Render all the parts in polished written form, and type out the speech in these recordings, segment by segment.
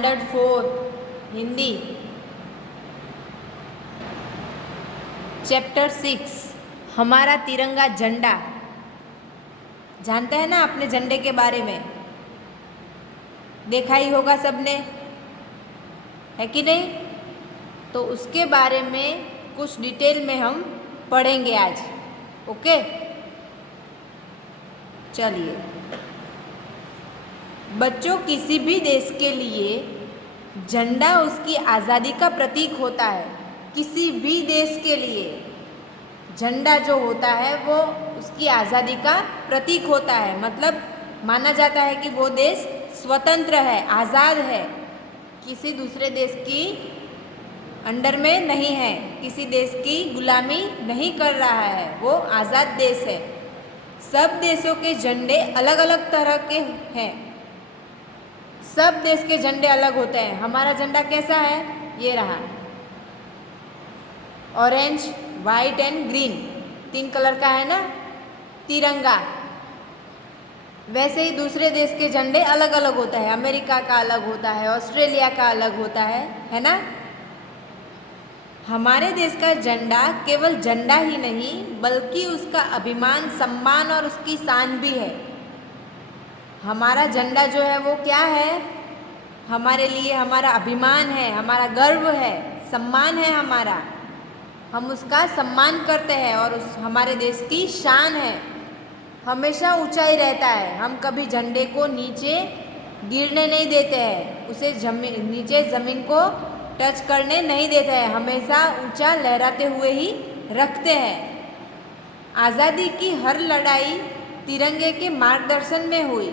Standard 4 Hindi chapter 6 हमारा तिरंगा झंडा। जानते हैं ना अपने झंडे के बारे में, देखा ही होगा सबने, है कि नहीं? तो उसके बारे में कुछ डिटेल में हम पढ़ेंगे आज। ओके, चलिए बच्चों, किसी भी देश के लिए झंडा उसकी आज़ादी का प्रतीक होता है। किसी भी देश के लिए झंडा जो होता है वो उसकी आज़ादी का प्रतीक होता है। मतलब माना जाता है कि वो देश स्वतंत्र है, आज़ाद है, किसी दूसरे देश की अंडर में नहीं है, किसी देश की गुलामी नहीं कर रहा है, वो आज़ाद देश है। सब देशों के झंडे अलग अलग तरह के हैं, सब देश के झंडे अलग होते हैं। हमारा झंडा कैसा है? ये रहा, orange, white and green, 3 colour का है ना, तिरंगा। वैसे ही दूसरे देश के झंडे अलग अलग होता है। अमेरिका का अलग होता है, ऑस्ट्रेलिया का अलग होता है ना। हमारे देश का झंडा केवल झंडा ही नहीं बल्कि उसका अभिमान, सम्मान और उसकी शान भी है। हमारा झंडा जो है वो क्या है? हमारे लिए हमारा अभिमान है, हमारा गर्व है, सम्मान है हमारा। हम उसका सम्मान करते हैं और उस हमारे देश की शान है। हमेशा ऊंचाई रहता है, हम कभी झंडे को नीचे गिरने नहीं देते हैं, उसे नीचे ज़मीन को टच करने नहीं देते हैं, हमेशा ऊंचा लहराते हुए ही रखते हैं। आज़ादी की हर लड़ाई तिरंगे के मार्गदर्शन में हुई।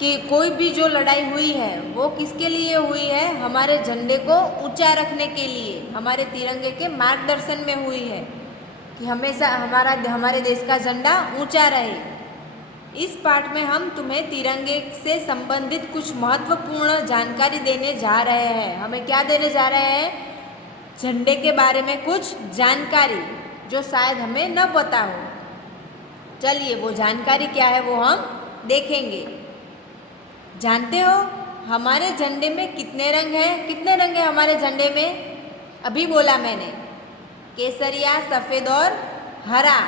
कि कोई भी जो लड़ाई हुई है वो किसके लिए हुई है? हमारे झंडे को ऊंचा रखने के लिए, हमारे तिरंगे के मार्गदर्शन में हुई है कि हमेशा हमारे देश का झंडा ऊंचा रहे। इस पाठ में हम तुम्हें तिरंगे से संबंधित कुछ महत्वपूर्ण जानकारी देने जा रहे हैं। हमें क्या देने जा रहे हैं? झंडे के बारे में कुछ जानकारी जो शायद हमें न पता हो। चलिए वो जानकारी क्या है वो हम देखेंगे। जानते हो हमारे झंडे में कितने रंग हैं? कितने रंग हैं हमारे झंडे में? अभी बोला मैंने, केसरिया, सफ़ेद और हरा।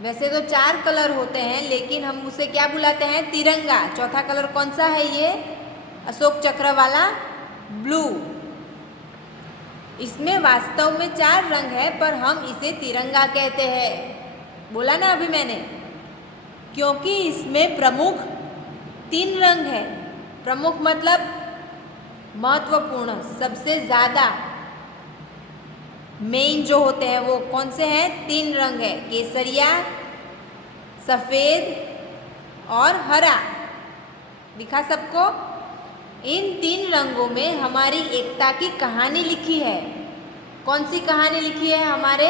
वैसे तो 4 कलर होते हैं लेकिन हम उसे क्या बुलाते हैं? तिरंगा। चौथा कलर कौन सा है? ये अशोक चक्र वाला ब्लू। इसमें वास्तव में 4 रंग है पर हम इसे तिरंगा कहते हैं। बोला ना अभी मैंने, क्योंकि इसमें प्रमुख 3 रंग है। प्रमुख मतलब महत्वपूर्ण, सबसे ज़्यादा मेन जो होते हैं वो कौन से हैं? 3 रंग है, केसरिया, सफ़ेद और हरा। दिखा सबको? इन 3 रंगों में हमारी एकता की कहानी लिखी है। कौन सी कहानी लिखी है? हमारे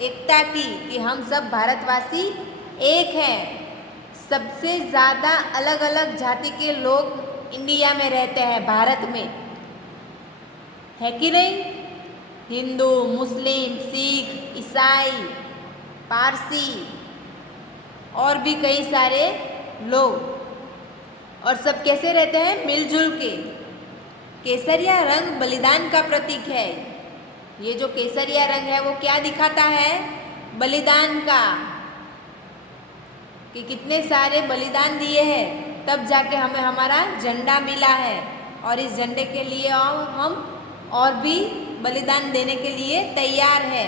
एकता की, कि हम सब भारतवासी एक हैं। सबसे ज़्यादा अलग अलग जाति के लोग इंडिया में रहते हैं, भारत में, है कि नहीं? हिंदू, मुस्लिम, सिख, ईसाई, पारसी और भी कई सारे लोग। और सब कैसे रहते हैं? मिलजुल के। केसरिया रंग बलिदान का प्रतीक है। ये जो केसरिया रंग है वो क्या दिखाता है? बलिदान का, कि कितने सारे बलिदान दिए हैं तब जाके हमें हमारा झंडा मिला है। और इस झंडे के लिए हम और भी बलिदान देने के लिए तैयार है।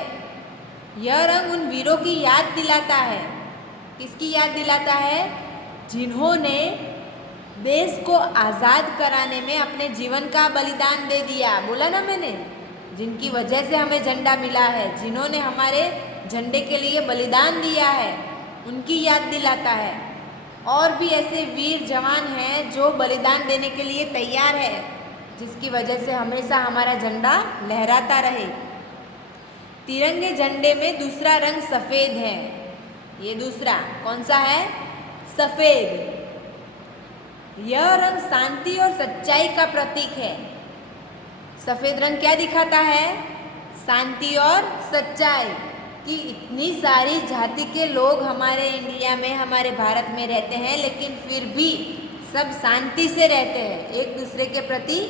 यह रंग उन वीरों की याद दिलाता है। किसकी याद दिलाता है? जिन्होंने देश को आज़ाद कराने में अपने जीवन का बलिदान दे दिया। बोला ना मैंने, जिनकी वजह से हमें झंडा मिला है, जिन्होंने हमारे झंडे के लिए बलिदान दिया है, उनकी याद दिलाता है। और भी ऐसे वीर जवान हैं जो बलिदान देने के लिए तैयार है, जिसकी वजह से हमेशा हमारा झंडा लहराता रहे। तिरंगे झंडे में दूसरा रंग सफ़ेद है। ये दूसरा कौन सा है? सफ़ेद। यह रंग शांति और सच्चाई का प्रतीक है। सफ़ेद रंग क्या दिखाता है? शांति और सच्चाई, कि इतनी सारी जाति के लोग हमारे इंडिया में, हमारे भारत में रहते हैं लेकिन फिर भी सब शांति से रहते हैं, एक दूसरे के प्रति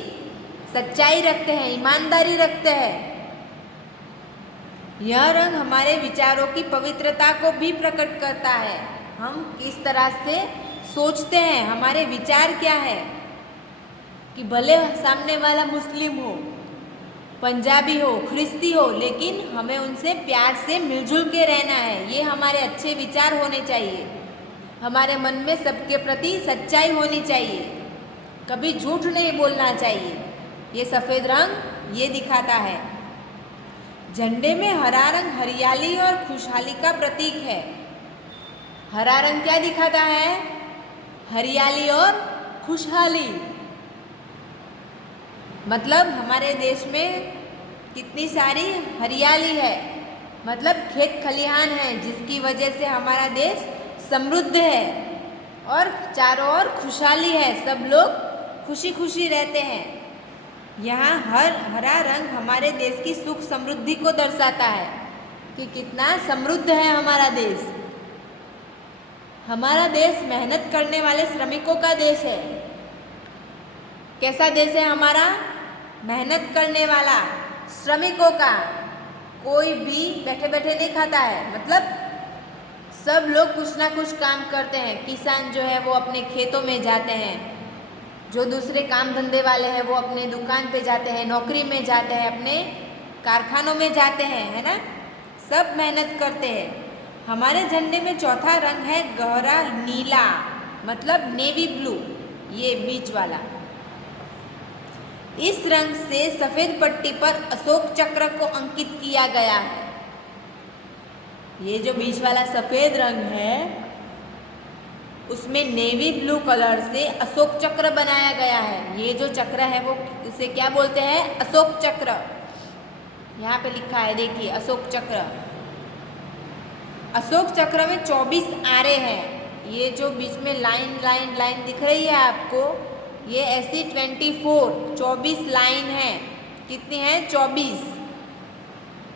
सच्चाई रखते हैं, ईमानदारी रखते हैं। यह रंग हमारे विचारों की पवित्रता को भी प्रकट करता है। हम किस तरह से सोचते हैं, हमारे विचार क्या है, कि भले सामने वाला मुस्लिम हो, पंजाबी हो, ख्रिस्ती हो, लेकिन हमें उनसे प्यार से मिलजुल के रहना है। ये हमारे अच्छे विचार होने चाहिए। हमारे मन में सबके प्रति सच्चाई होनी चाहिए, कभी झूठ नहीं बोलना चाहिए। ये सफ़ेद रंग ये दिखाता है। झंडे में हरा रंग हरियाली और खुशहाली का प्रतीक है। हरा रंग क्या दिखाता है? हरियाली और खुशहाली। मतलब हमारे देश में कितनी सारी हरियाली है, मतलब खेत खलिहान है, जिसकी वजह से हमारा देश समृद्ध है और चारों ओर खुशहाली है, सब लोग खुशी खुशी रहते हैं। यहाँ हरा रंग हमारे देश की सुख समृद्धि को दर्शाता है कि कितना समृद्ध है हमारा देश। हमारा देश मेहनत करने वाले श्रमिकों का देश है। कैसा देश है हमारा? मेहनत करने वाला, श्रमिकों का। कोई भी बैठे बैठे नहीं खाता है, मतलब सब लोग कुछ ना कुछ काम करते हैं। किसान जो है वो अपने खेतों में जाते हैं, जो दूसरे काम धंधे वाले हैं वो अपने दुकान पे जाते हैं, नौकरी में जाते हैं, अपने कारखानों में जाते हैं, है ना। सब मेहनत करते हैं। हमारे झंडे में चौथा रंग है गहरा नीला, मतलब नेवी ब्लू, ये बीच वाला। इस रंग से सफ़ेद पट्टी पर अशोक चक्र को अंकित किया गया है। ये जो बीच वाला सफ़ेद रंग है उसमें नेवी ब्लू कलर से अशोक चक्र बनाया गया है। ये जो चक्र है वो इसे क्या बोलते हैं? अशोक चक्र। यहाँ पे लिखा है, देखिए, अशोक चक्र। अशोक चक्र में 24 आरे हैं। ये जो बीच में लाइन लाइन लाइन दिख रही है आपको, ये ऐसी 24 लाइन है। कितनी है? 24।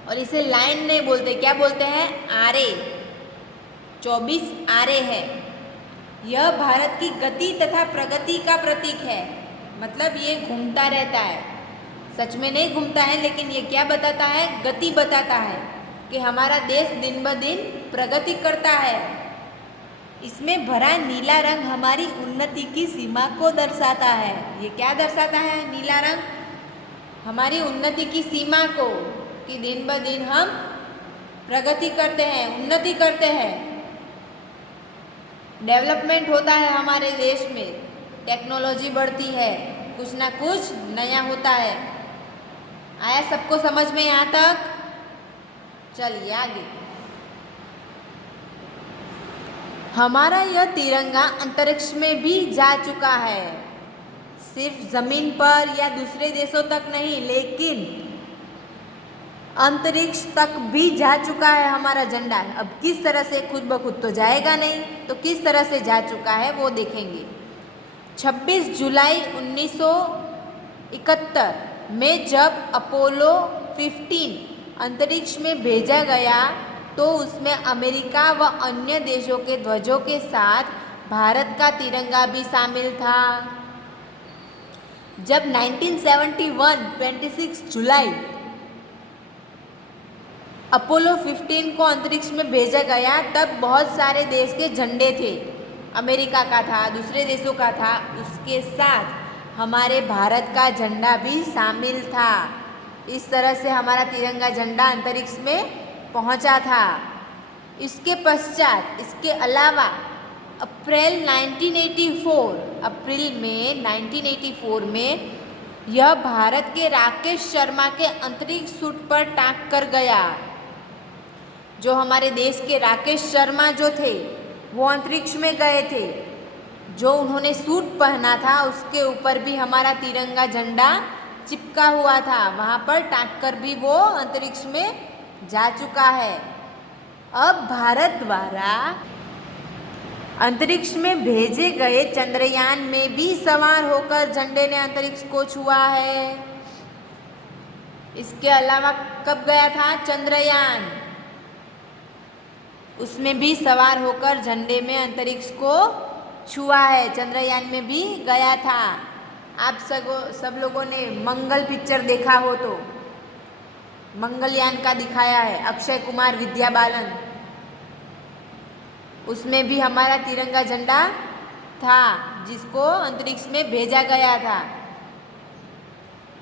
और इसे लाइन नहीं बोलते, क्या बोलते हैं? आरे। 24 आरे है। यह भारत की गति तथा प्रगति का प्रतीक है। मतलब ये घूमता रहता है, सच में नहीं घूमता है, लेकिन ये क्या बताता है? गति बताता है कि हमारा देश दिन ब दिन प्रगति करता है। इसमें भरा नीला रंग हमारी उन्नति की सीमा को दर्शाता है। ये क्या दर्शाता है? नीला रंग हमारी उन्नति की सीमा को, कि दिन ब दिन हम प्रगति करते हैं, उन्नति करते हैं, डेवलपमेंट होता है हमारे देश में, टेक्नोलॉजी बढ़ती है, कुछ ना कुछ नया होता है। आया सबको समझ में यहाँ तक? चलिए आगे। हमारा यह तिरंगा अंतरिक्ष में भी जा चुका है। सिर्फ जमीन पर या दूसरे देशों तक नहीं, लेकिन अंतरिक्ष तक भी जा चुका है हमारा झंडा। अब किस तरह से, खुद ब खुद तो जाएगा नहीं, तो किस तरह से जा चुका है वो देखेंगे। 26 जुलाई 1971 में जब अपोलो 15 अंतरिक्ष में भेजा गया तो उसमें अमेरिका व अन्य देशों के ध्वजों के साथ भारत का तिरंगा भी शामिल था। जब 1971 26 जुलाई अपोलो 15 को अंतरिक्ष में भेजा गया, तब बहुत सारे देश के झंडे थे। अमेरिका का था, दूसरे देशों का था, उसके साथ हमारे भारत का झंडा भी शामिल था। इस तरह से हमारा तिरंगा झंडा अंतरिक्ष में पहुंचा था। इसके पश्चात, इसके अलावा अप्रैल में 1984 में यह भारत के राकेश शर्मा के अंतरिक्ष सूट पर टांग कर गया। जो हमारे देश के राकेश शर्मा जो थे वो अंतरिक्ष में गए थे, जो उन्होंने सूट पहना था उसके ऊपर भी हमारा तिरंगा झंडा चिपका हुआ था। वहाँ पर टांग कर भी वो अंतरिक्ष में जा चुका है। अब भारत द्वारा अंतरिक्ष में भेजे गए चंद्रयान में भी सवार होकर झंडे ने अंतरिक्ष को छुआ है। इसके अलावा कब गया था चंद्रयान? उसमें भी सवार होकर झंडे में अंतरिक्ष को छुआ है, चंद्रयान में भी गया था। आप सब लोगों ने मंगल पिक्चर देखा हो तो मंगलयान का दिखाया है, अक्षय कुमार, विद्या बालन, उसमें भी हमारा तिरंगा झंडा था जिसको अंतरिक्ष में भेजा गया था।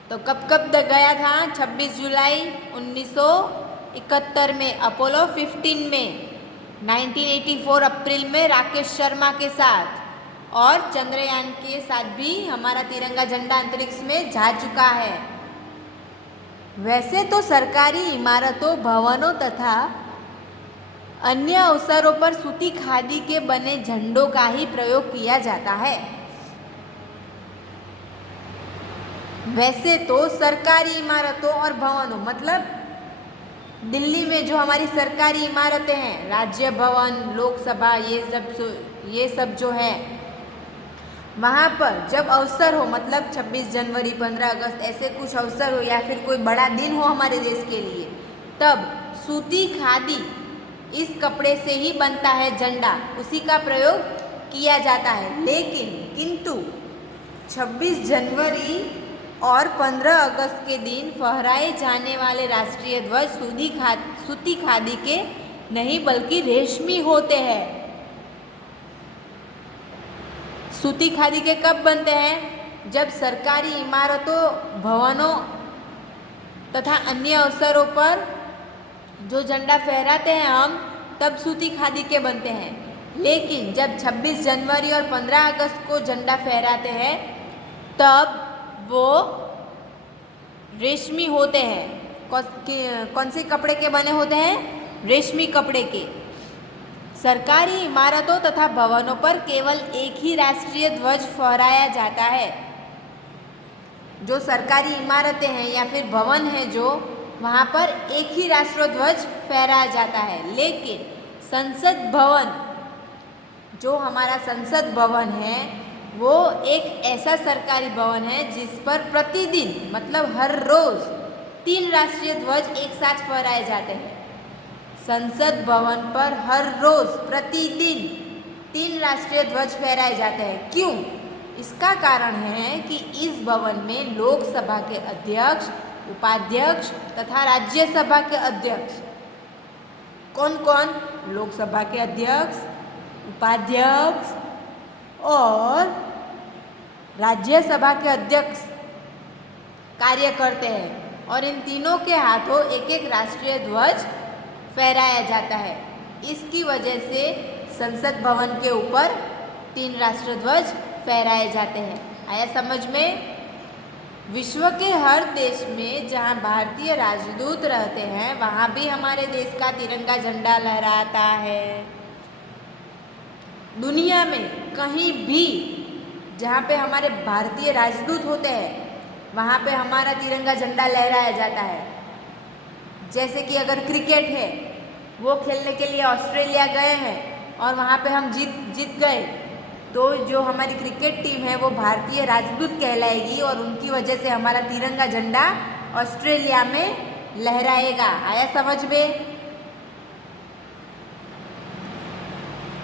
तो कब कब तक गया था? 26 जुलाई 1971 में अपोलो 15 में, 1984 अप्रैल में राकेश शर्मा के साथ, और चंद्रयान के साथ भी हमारा तिरंगा झंडा अंतरिक्ष में जा चुका है। वैसे तो सरकारी इमारतों, भवनों तथा अन्य अवसरों पर सूती खादी के बने झंडों का ही प्रयोग किया जाता है। वैसे तो सरकारी इमारतों और भवनों, मतलब दिल्ली में जो हमारी सरकारी इमारतें हैं, राज्य भवन, लोकसभा, ये सब जो है, वहाँ पर जब अवसर हो, मतलब 26 जनवरी, 15 अगस्त, ऐसे कुछ अवसर हो या फिर कोई बड़ा दिन हो हमारे देश के लिए, तब सूती खादी इस कपड़े से ही बनता है झंडा, उसी का प्रयोग किया जाता है। लेकिन किंतु 26 जनवरी और 15 अगस्त के दिन फहराए जाने वाले राष्ट्रीय ध्वज सूती खादी के नहीं बल्कि रेशमी होते हैं। सूती खादी के कब बनते हैं? जब सरकारी इमारतों, भवनों तथा अन्य अवसरों पर जो झंडा फहराते हैं हम, तब सूती खादी के बनते हैं। लेकिन जब 26 जनवरी और 15 अगस्त को झंडा फहराते हैं, तब वो रेशमी होते हैं। कौन से कपड़े के बने होते हैं? रेशमी कपड़े के। सरकारी इमारतों तथा भवनों पर केवल एक ही राष्ट्रीय ध्वज फहराया जाता है। जो सरकारी इमारतें हैं या फिर भवन हैं, जो वहाँ पर एक ही राष्ट्रीय ध्वज फहराया जाता है। लेकिन संसद भवन, जो हमारा संसद भवन है, वो एक ऐसा सरकारी भवन है जिस पर प्रतिदिन, मतलब हर रोज 3 राष्ट्रीय ध्वज एक साथ फहराए जाते हैं। संसद भवन पर हर रोज प्रतिदिन 3 राष्ट्रीय ध्वज फहराए जाते हैं। क्यों? इसका कारण है कि इस भवन में लोकसभा के अध्यक्ष, उपाध्यक्ष तथा राज्यसभा के अध्यक्ष, कौन कौन? लोकसभा के अध्यक्ष, उपाध्यक्ष और राज्यसभा के अध्यक्ष कार्य करते हैं, और इन तीनों के हाथों एक एक राष्ट्रीय ध्वज फहराया जाता है। इसकी वजह से संसद भवन के ऊपर 3 राष्ट्रीय ध्वज फहराए जाते हैं। आया समझ में? विश्व के हर देश में जहाँ भारतीय राजदूत रहते हैं, वहाँ भी हमारे देश का तिरंगा झंडा लहराता है। दुनिया में कहीं भी जहाँ पे हमारे भारतीय राजदूत होते हैं, वहाँ पे हमारा तिरंगा झंडा लहराया जाता है। जैसे कि अगर क्रिकेट है, वो खेलने के लिए ऑस्ट्रेलिया गए हैं और वहाँ पे हम जीत गए, तो जो हमारी क्रिकेट टीम है वो भारतीय राजदूत कहलाएगी, और उनकी वजह से हमारा तिरंगा झंडा ऑस्ट्रेलिया में लहराएगा। आया समझ में?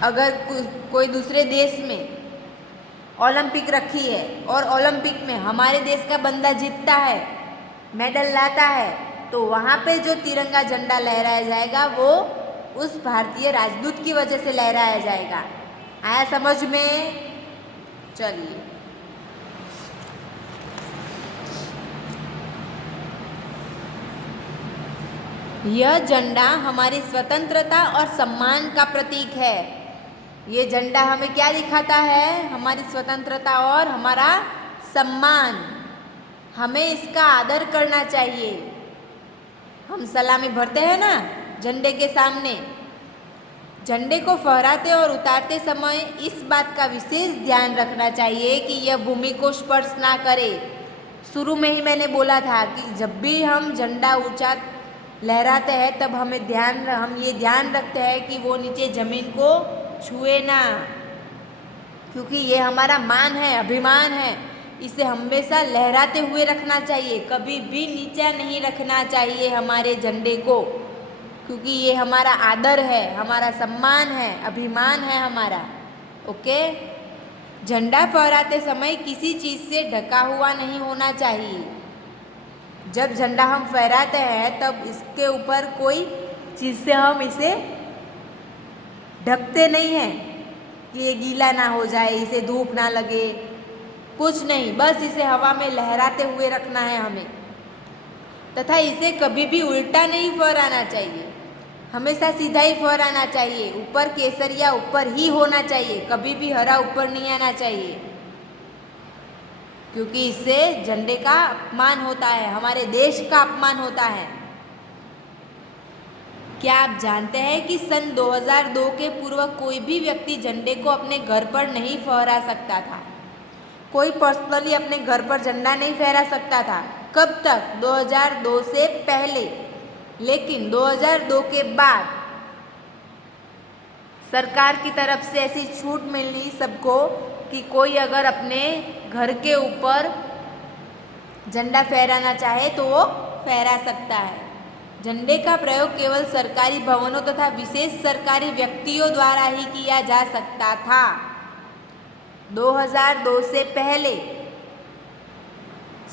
अगर कोई दूसरे देश में ओलंपिक रखी है और ओलंपिक में हमारे देश का बंदा जीतता है, मेडल लाता है, तो वहाँ पे जो तिरंगा झंडा लहराया जाएगा वो उस भारतीय राजदूत की वजह से लहराया जाएगा। आया समझ में? चलिए, यह झंडा हमारी स्वतंत्रता और सम्मान का प्रतीक है। ये झंडा हमें क्या दिखाता है? हमारी स्वतंत्रता और हमारा सम्मान। हमें इसका आदर करना चाहिए। हम सलामी भरते हैं ना झंडे के सामने, झंडे को फहराते और उतारते समय इस बात का विशेष ध्यान रखना चाहिए कि यह भूमि को स्पर्श ना करे। शुरू में ही मैंने बोला था कि जब भी हम झंडा ऊंचा लहराते हैं, तब हम ये ध्यान रखते हैं कि वो नीचे ज़मीन को छुए ना, क्योंकि ये हमारा मान है, अभिमान है। इसे हमेशा लहराते हुए रखना चाहिए, कभी भी नीचा नहीं रखना चाहिए हमारे झंडे को, क्योंकि ये हमारा आदर है, हमारा सम्मान है, अभिमान है हमारा। ओके, झंडा फहराते समय किसी चीज़ से ढका हुआ नहीं होना चाहिए। जब झंडा हम फहराते हैं तब इसके ऊपर कोई चीज़ से हम इसे ढकते नहीं हैं कि ये गीला ना हो जाए, इसे धूप ना लगे, कुछ नहीं, बस इसे हवा में लहराते हुए रखना है हमें। तथा इसे कभी भी उल्टा नहीं फहराना चाहिए, हमेशा सीधा ही फहराना चाहिए। ऊपर केसरिया ऊपर ही होना चाहिए, कभी भी हरा ऊपर नहीं आना चाहिए, क्योंकि इससे झंडे का अपमान होता है, हमारे देश का अपमान होता है। क्या आप जानते हैं कि सन 2002 के पूर्व कोई भी व्यक्ति झंडे को अपने घर पर नहीं फहरा सकता था? कोई पर्सनली अपने घर पर झंडा नहीं फहरा सकता था। कब तक? 2002 से पहले। लेकिन 2002 के बाद सरकार की तरफ से ऐसी छूट मिली सबको कि कोई अगर अपने घर के ऊपर झंडा फहराना चाहे तो वो फहरा सकता है। झंडे का प्रयोग केवल सरकारी भवनों तथा विशेष सरकारी व्यक्तियों द्वारा ही किया जा सकता था। 2002 से पहले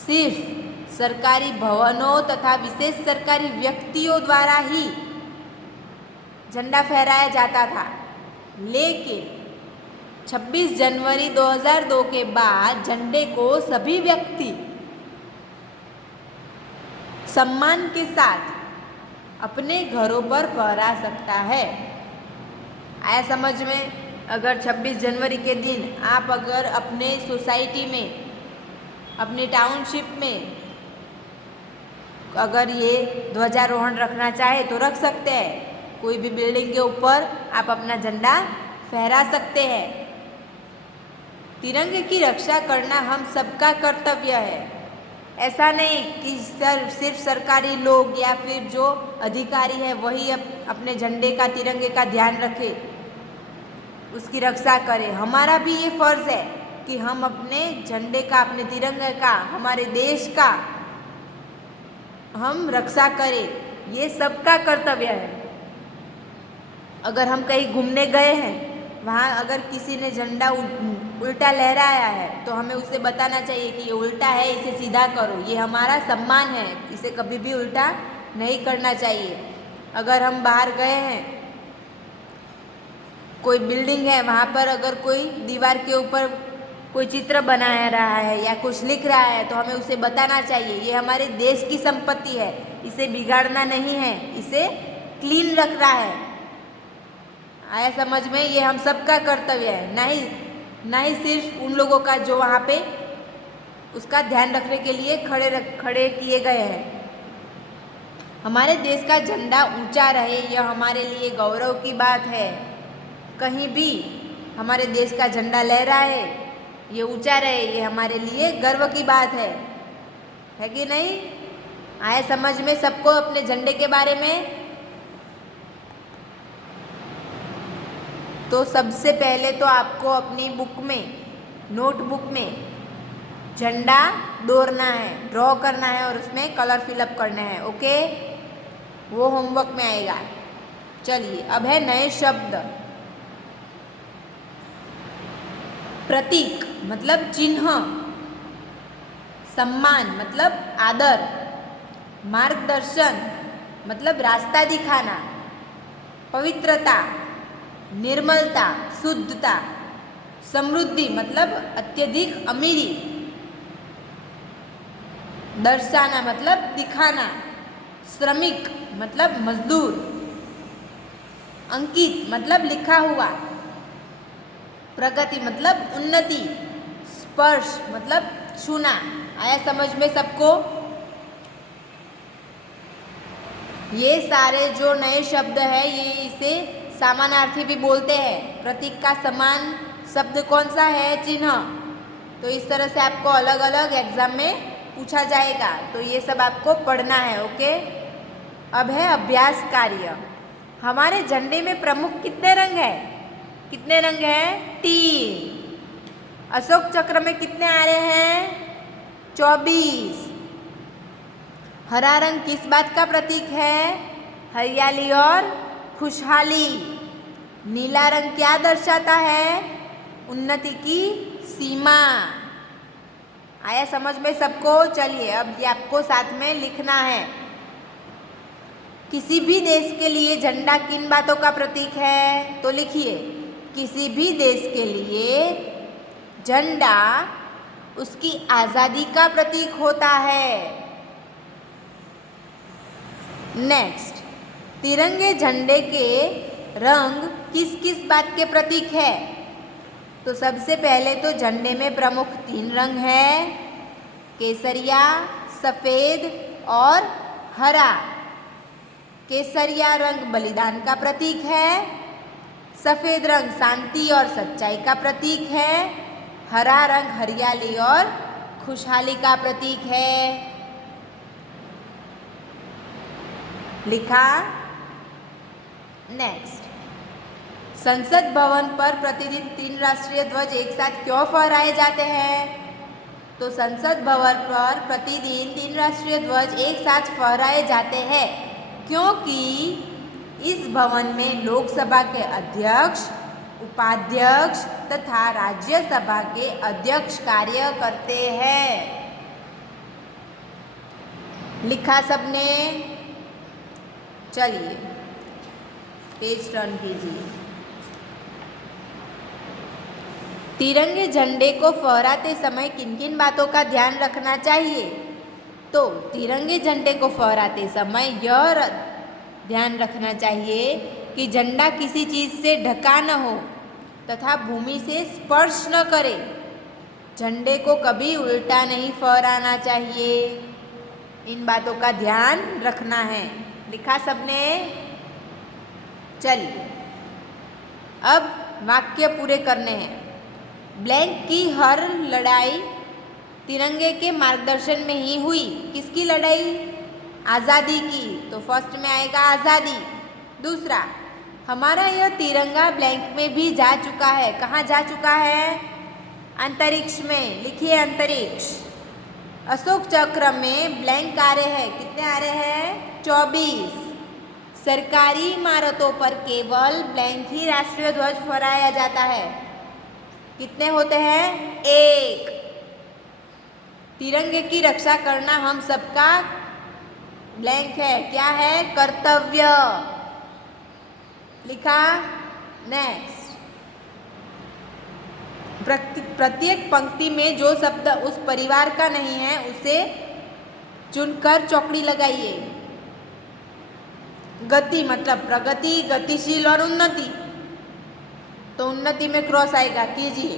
सिर्फ सरकारी भवनों तथा विशेष सरकारी व्यक्तियों द्वारा ही झंडा फहराया जाता था। लेकिन 26 जनवरी 2002 के बाद झंडे को सभी व्यक्ति सम्मान के साथ अपने घरों पर फहरा सकता है। आया समझ में? अगर 26 जनवरी के दिन आप अगर अपने सोसाइटी में, अपने टाउनशिप में अगर ये ध्वजारोहण रखना चाहे तो रख सकते हैं। कोई भी बिल्डिंग के ऊपर आप अपना झंडा फहरा सकते हैं। तिरंगे की रक्षा करना हम सबका कर्तव्य है। ऐसा नहीं कि सिर्फ सरकारी लोग या फिर जो अधिकारी है वही अपने झंडे का, तिरंगे का ध्यान रखे, उसकी रक्षा करें। हमारा भी ये फर्ज है कि हम अपने झंडे का, अपने तिरंगे का, हमारे देश का हम रक्षा करें। ये सबका कर्तव्य है। अगर हम कहीं घूमने गए हैं, वहाँ अगर किसी ने झंडा उल्टा लहराया है तो हमें उसे बताना चाहिए कि ये उल्टा है, इसे सीधा करो। ये हमारा सम्मान है, इसे कभी भी उल्टा नहीं करना चाहिए। अगर हम बाहर गए हैं, कोई बिल्डिंग है, वहाँ पर अगर कोई दीवार के ऊपर कोई चित्र बना रहा है या कुछ लिख रहा है तो हमें उसे बताना चाहिए। ये हमारे देश की संपत्ति है, इसे बिगाड़ना नहीं है, इसे क्लीन रखना है। आया समझ में? ये हम सबका कर्तव्य है, ना ही सिर्फ उन लोगों का जो वहाँ पे उसका ध्यान रखने के लिए खड़े किए गए हैं। हमारे देश का झंडा ऊंचा रहे, यह हमारे लिए गौरव की बात है। कहीं भी हमारे देश का झंडा लहराए, ये ऊंचा रहे, ये हमारे लिए गर्व की बात है कि नहीं? आया समझ में सबको अपने झंडे के बारे में? तो सबसे पहले तो आपको अपनी बुक में, नोटबुक में झंडा दौड़ना है, ड्रॉ करना है और उसमें कलर फिलअप करना है। ओके, वो होमवर्क में आएगा। चलिए, अब है नए शब्द। प्रतीक मतलब चिन्ह, सम्मान मतलब आदर, मार्गदर्शन मतलब रास्ता दिखाना, पवित्रता, निर्मलता, शुद्धता, समृद्धि मतलब अत्यधिक अमीरी, दर्शाना मतलब दिखाना, श्रमिक मतलब मजदूर, अंकित मतलब लिखा हुआ, प्रगति मतलब उन्नति, स्पर्श मतलब छूना। आया समझ में सबको? ये सारे जो नए शब्द है ये इसे समानार्थी भी बोलते हैं। प्रतीक का समान शब्द कौन सा है? चिन्ह। तो इस तरह से आपको अलग अलग एग्जाम में पूछा जाएगा, तो ये सब आपको पढ़ना है। ओके, अब है अभ्यास कार्य। हमारे झंडे में प्रमुख कितने रंग है? कितने रंग हैं? 3। अशोक चक्र में कितने आ रहे हैं? 24। हरा रंग किस बात का प्रतीक है? हरियाली और खुशहाली। नीला रंग क्या दर्शाता है? उन्नति की सीमा। आया समझ में सबको? चलिए अब ये आपको साथ में लिखना है। किसी भी देश के लिए झंडा किन बातों का प्रतीक है? तो लिखिए, किसी भी देश के लिए झंडा उसकी आज़ादी का प्रतीक होता है। नेक्स्ट, तिरंगे झंडे के रंग किस किस बात के प्रतीक है? तो सबसे पहले तो झंडे में प्रमुख 3 रंग है, केसरिया, सफ़ेद और हरा। केसरिया रंग बलिदान का प्रतीक है, सफ़ेद रंग शांति और सच्चाई का प्रतीक है, हरा रंग हरियाली और खुशहाली का प्रतीक है। लिखा? नेक्स्ट, संसद भवन पर प्रतिदिन 3 राष्ट्रीय ध्वज एक साथ क्यों फहराए जाते हैं? तो संसद भवन पर प्रतिदिन 3 राष्ट्रीय ध्वज एक साथ फहराए जाते हैं क्योंकि इस भवन में लोकसभा के अध्यक्ष, उपाध्यक्ष तथा राज्यसभा के अध्यक्ष कार्य करते हैं। लिखा सबने? चलिए पेज टर्न कीजिए। तिरंगे झंडे को फहराते समय किन किन बातों का ध्यान रखना चाहिए? तो तिरंगे झंडे को फहराते समय यह ध्यान रखना चाहिए कि झंडा किसी चीज़ से ढका न हो तथा भूमि से स्पर्श न करे। झंडे को कभी उल्टा नहीं फहराना चाहिए। इन बातों का ध्यान रखना है। लिखा सबने? चलिए अब वाक्य पूरे करने हैं। ब्लैंक की हर लड़ाई तिरंगे के मार्गदर्शन में ही हुई। किसकी लड़ाई? आज़ादी की। तो फर्स्ट में आएगा आज़ादी। दूसरा, हमारा यह तिरंगा ब्लैंक में भी जा चुका है। कहाँ जा चुका है? अंतरिक्ष में। लिखिए अंतरिक्ष। अशोक चक्र में ब्लैंक आ रहे हैं। कितने आ रहे हैं? 24। सरकारी इमारतों पर केवल ब्लैंक ही राष्ट्रीय ध्वज फहराया जाता है। कितने होते हैं? 1। तिरंगे की रक्षा करना हम सबका ब्लैंक है। क्या है? कर्तव्य। लिखा? नेक्स्ट, प्रत्येक पंक्ति में जो शब्द उस परिवार का नहीं है उसे चुनकर चौकड़ी लगाइए। गति मतलब प्रगति, गतिशील और उन्नति। तो उन्नति में क्रॉस आएगा, कीजिए।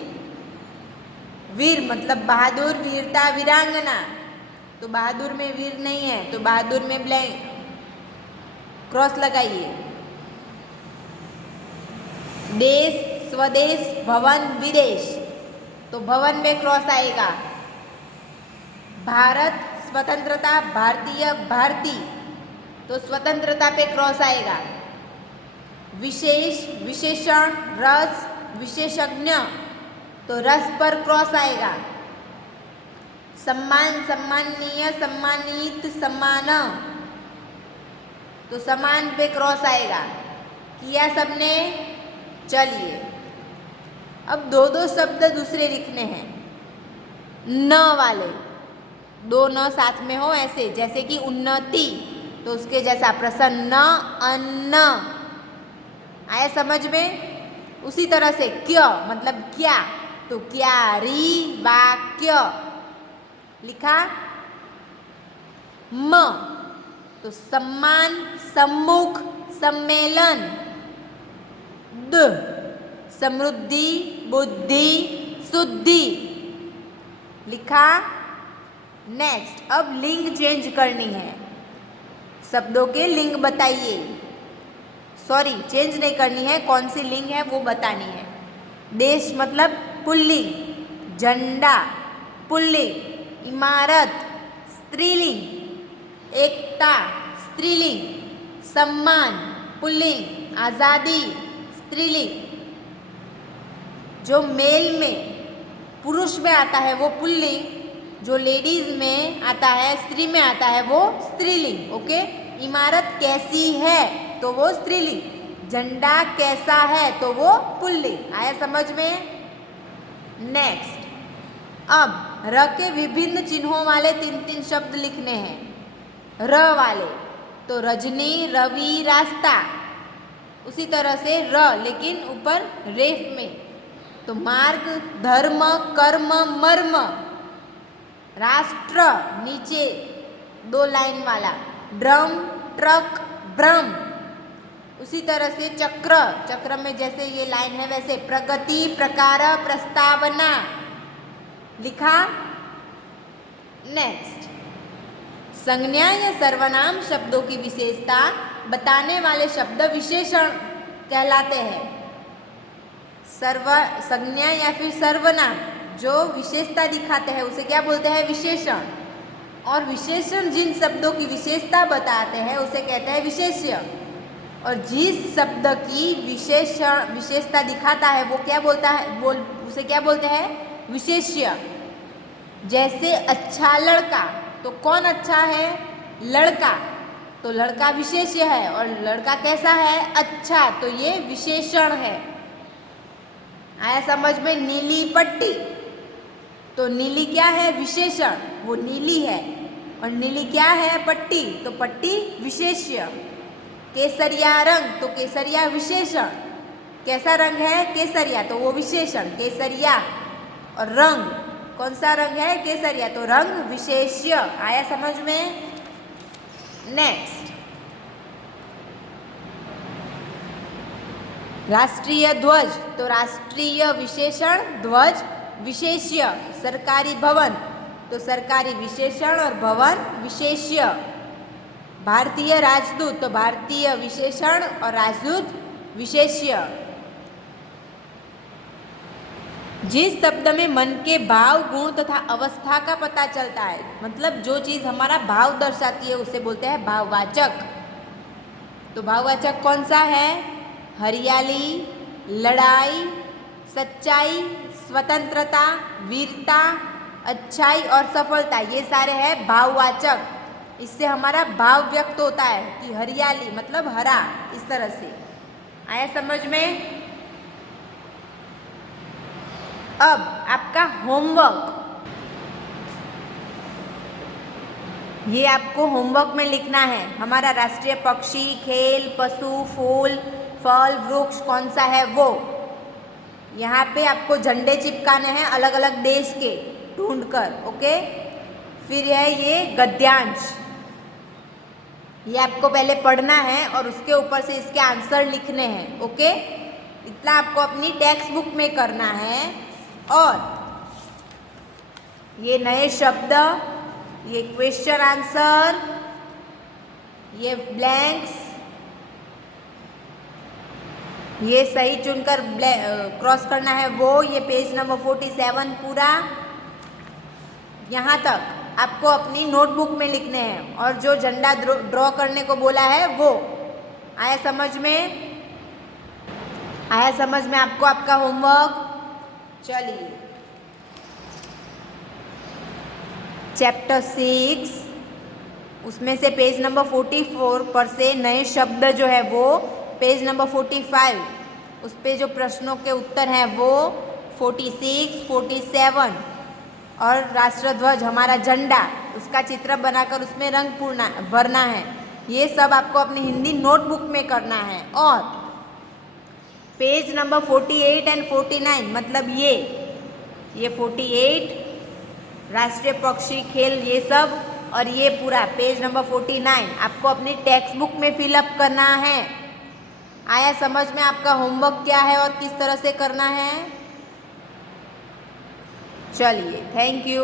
वीर मतलब बहादुर, वीरता, वीरांगना। तो बहादुर में वीर नहीं है तो बहादुर में ब्लैंक क्रॉस लगाइए। देश, स्वदेश, भवन, विदेश। तो भवन में क्रॉस आएगा। भारत, स्वतंत्रता, भारतीय, भारती। तो स्वतंत्रता पे क्रॉस आएगा। विशेष, विशेषण, रस, विशेषज्ञ। तो रस पर क्रॉस आएगा। सम्मान, सम्माननीय, सम्मानित, सम्मान। तो समान पे क्रॉस आएगा। किया सबने? चलिए अब 2-2 शब्द दूसरे लिखने हैं। न वाले 2 न साथ में हो ऐसे, जैसे कि उन्नति तो उसके जैसा प्रसन्न, अन्न। आया समझ में? उसी तरह से क्यों मतलब क्या, तो क्यारी, वाक्य। लिखा? म तो सम्मान, सम्मुख, सम्मेलन। द समृद्धि, बुद्धि, शुद्धि। लिखा? नेक्स्ट, अब लिंग चेंज करनी है। शब्दों के लिंग बताइए। सॉरी, चेंज नहीं करनी है, कौन सी लिंग है वो बतानी है। देश मतलब पुल्लिंग, झंडा पुल्लिंग, इमारत स्त्रीलिंग, एकता स्त्रीलिंग, सम्मान पुल्लिंग, आज़ादी स्त्रीलिंग। जो मेल में पुरुष में आता है वो पुल्लिंग, जो लेडीज में आता है, स्त्री में आता है वो स्त्रीलिंग। ओके, इमारत कैसी है तो वो स्त्रीलिंग, झंडा कैसा है तो वो पुल्लिंग। आया समझ में? नेक्स्ट, अब र के विभिन्न चिन्हों वाले 3-3 शब्द लिखने हैं। र वाले तो रजनी, रवि, रास्ता। उसी तरह से र लेकिन ऊपर रेफ में, तो मार्ग, धर्म, कर्म, मर्म। राष्ट्र नीचे 2 लाइन वाला, ड्रम, ट्रक, भ्रम। उसी तरह से चक्र, चक्र में जैसे ये लाइन है वैसे प्रगति, प्रकार, प्रस्तावना लिखा। नेक्स्ट, संज्ञा या सर्वनाम शब्दों की विशेषता बताने वाले शब्द विशेषण कहलाते हैं। संज्ञा या फिर सर्वनाम जो विशेषता दिखाते हैं उसे क्या बोलते हैं? विशेषण। और विशेषण जिन शब्दों की विशेषता बताते हैं उसे कहते हैं विशेष्य। और जिस शब्द की विशेषता दिखाता है वो क्या बोलता है? उसे क्या बोलते हैं? विशेष्य। जैसे अच्छा लड़का, तो कौन अच्छा है? लड़का, तो लड़का विशेष्य है। और लड़का कैसा है? अच्छा, तो ये विशेषण है। आया समझ में? नीली पट्टी, तो नीली क्या है? विशेषण, वो नीली है। और नीली क्या है? पट्टी, तो पट्टी विशेष्य। केसरिया रंग, तो केसरिया विशेषण। कैसा रंग है? केसरिया, तो वो विशेषण केसरिया। और रंग कौन सा रंग है? केसरिया, तो रंग विशेष्य। आया समझ में? नेक्स्ट, राष्ट्रीय ध्वज, तो राष्ट्रीय विशेषण, ध्वज विशेष्य। सरकारी भवन, तो सरकारी विशेषण और भवन विशेष्य। भारतीय राजदूत, तो भारतीय विशेषण और राजदूत विशेष्य। जिस शब्द में मन के भाव, गुण तथा अवस्था का पता चलता है, मतलब जो चीज़ हमारा भाव दर्शाती है उसे बोलते हैं भाववाचक। तो भाववाचक कौन सा है? हरियाली, लड़ाई, सच्चाई, स्वतंत्रता, वीरता, अच्छाई और सफलता, ये सारे हैं भाववाचक। इससे हमारा भाव व्यक्त होता है कि हरियाली मतलब हरा, इस तरह से। आया समझ में? अब आपका होमवर्क, ये आपको होमवर्क में लिखना है। हमारा राष्ट्रीय पक्षी, खेल, पशु, फूल, फल, वृक्ष कौन सा है वो। यहाँ पे आपको झंडे चिपकाने हैं अलग अलग देश के ढूंढकर। ओके, फिर है ये गद्यांश, ये आपको पहले पढ़ना है और उसके ऊपर से इसके आंसर लिखने हैं। ओके, इतना आपको अपनी टेक्स्ट बुक में करना है। और ये नए शब्द, ये क्वेश्चन आंसर, ये ब्लैंक्स, ये सही चुनकर क्रॉस करना है वो, ये पेज नंबर 47 पूरा यहाँ तक आपको अपनी नोटबुक में लिखने हैं। और जो झंडा ड्रॉ करने को बोला है वो। आया समझ में? आया समझ में आपको आपका होमवर्क? चलिए, चैप्टर 6 उसमें से पेज नंबर 44 पर से नए शब्द जो है वो पेज नंबर 45, उस पे जो प्रश्नों के उत्तर हैं वो 46, 47 और राष्ट्रध्वज हमारा झंडा, उसका चित्र बनाकर उसमें रंग भरना है। ये सब आपको अपनी हिंदी नोटबुक में करना है। और पेज नंबर 48 एंड 49 मतलब ये 48 राष्ट्रीय पक्षी, खेल, ये सब, और ये पूरा पेज नंबर 49 आपको अपनी टेक्स्ट बुक में फिलअप करना है। आया समझ में आपका होमवर्क क्या है और किस तरह से करना है? चलिए, थैंक यू।